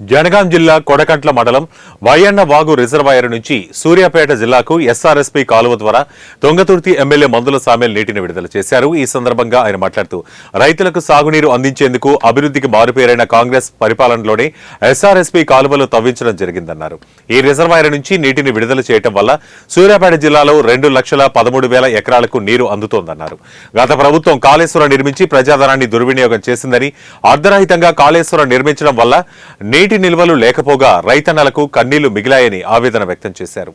జనగాం జిల్లా కొడకంట్ల మండలం వయ్యన్న వాగు రిజర్వాయర్ నుంచి సూర్యాపేట జిల్లాకు ఎస్ఆర్ఎస్పీ కాలువ ద్వారా తుంగతుర్తి ఎమ్మెల్యే మందుల సామెల్ నీటిని విడుదల చేశారు. ఈ సందర్భంగా ఆయన మాట్లాడుతూ రైతులకు సాగునీరు అందించేందుకు అభివృద్ధికి మారుపేరైన కాంగ్రెస్ పరిపాలనలోనే ఎస్ఆర్ఎస్పీ కాలువలు తవ్వించడం జరిగిందన్నారు. ఈ రిజర్వాయర్ నుంచి నీటిని విడుదల చేయడం వల్ల సూర్యాపేట జిల్లాలో 2,13,000 ఎకరాలకు నీరు అందుతోందన్నారు. గత ప్రభుత్వం కాళేశ్వరం నిర్మించి ప్రజాధనాన్ని దుర్వినియోగం చేసిందని, అర్ధరహితంగా కాళేశ్వరం నిర్మించడం వల్ల నీటి నిల్వలు లేకపోగా రైతన్నలకు కన్నీళ్లు మిగిలాయని ఆవేదన వ్యక్తం చేశారు.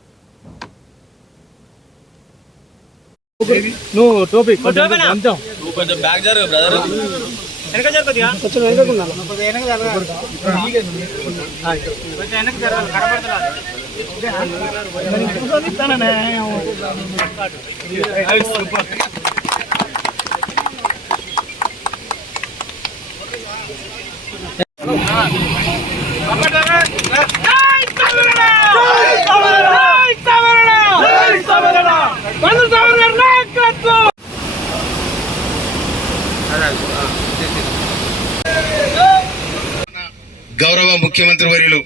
గౌరవ ముఖ్యమంత్రి వర్యులు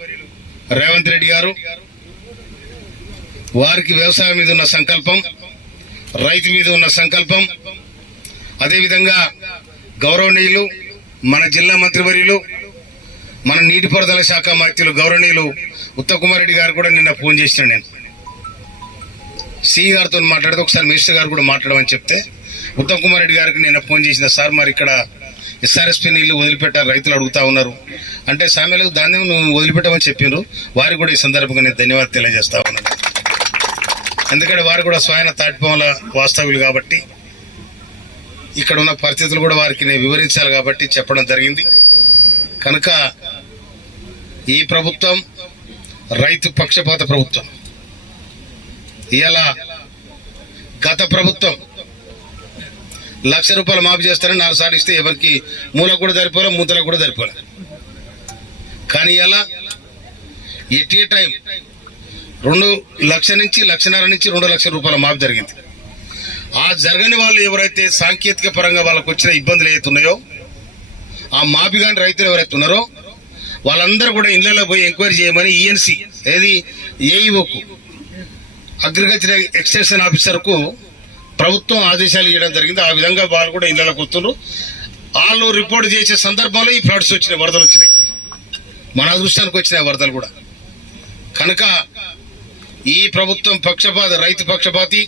రేవంత్ రెడ్డి గారు వారికి వ్యవసాయం మీద ఉన్న సంకల్పం, రైతు మీద ఉన్న సంకల్పం, అదేవిధంగా గౌరవనీయులు మన జిల్లా మంత్రివర్యులు, మన నీటిపారుదల శాఖ మంత్రులు గౌరవనీయులు ఉత్తమ్ కుమార్ రెడ్డి గారు కూడా నిన్న ఫోన్ చేసిన నేను సిఈ గారితో మాట్లాడితే ఒకసారి మినిస్టర్ గారు కూడా మాట్లాడమని చెప్తే ఉత్తమ్ కుమార్ రెడ్డి గారికి నిన్న ఫోన్ చేసిన, సార్ మరి ఇక్కడ ఎస్ఆర్ఎస్పీ నీళ్లు వదిలిపెట్టారు, రైతులు అడుగుతా ఉన్నారు అంటే సామెలకు దాన్ని నువ్వు వదిలిపెట్టమని చెప్పిండ్రు. వారికి కూడా ఈ సందర్భంగా నేను ధన్యవాదాలు తెలియజేస్తా ఉన్నాను. ఎందుకంటే వారు కూడా స్వయం తాటిపోల వాస్తవులు కాబట్టి ఇక్కడ ఉన్న పరిస్థితులు కూడా వారికి నేను వివరించాలి కాబట్టి చెప్పడం జరిగింది. కనుక ఈ ప్రభుత్వం రైతు పక్షపాత ప్రభుత్వం. ఇలా గత ప్రభుత్వం ₹1,00,000 మాఫీ చేస్తారని 4 సార్లు ఇస్తే ఎవరికి మూలకు కూడా సరిపోలే, మూతలకు కూడా సరిపోలే. కానీ ఇలా ఎట్ ఏ టైం 2 లక్షల నుంచి ₹1,50,000 నుంచి ₹2,00,000 మాఫీ జరిగింది. ఆ జరగని వాళ్ళు ఎవరైతే సాంకేతిక పరంగా వాళ్ళకు వచ్చిన ఇబ్బందులు ఏవైతున్నాయో, ఆ మాఫీ కాని రైతులు ఎవరైతే ఉన్నారో వాళ్ళందరూ కూడా ఇళ్లలో పోయి ఎంక్వైరీ చేయమని ఈఎన్సీ ఏఈఓకు అగ్రికల్చర్ ఎక్స్టెన్షన్ ఆఫీసర్కు ప్రభుత్వం ఆదేశాలు ఇవ్వడం జరిగింది. ఆ విధంగా వాళ్ళు కూడా ఇళ్లలోకి వస్తున్నారు. వాళ్ళు రిపోర్ట్ చేసే సందర్భంలో ఈ ఫ్లడ్స్ వచ్చినాయి, వరదలు వచ్చినాయి, మన అదృష్టానికి వచ్చినాయి వరదలు కూడా. కనుక ఈ ప్రభుత్వం రైతు పక్షపాతి,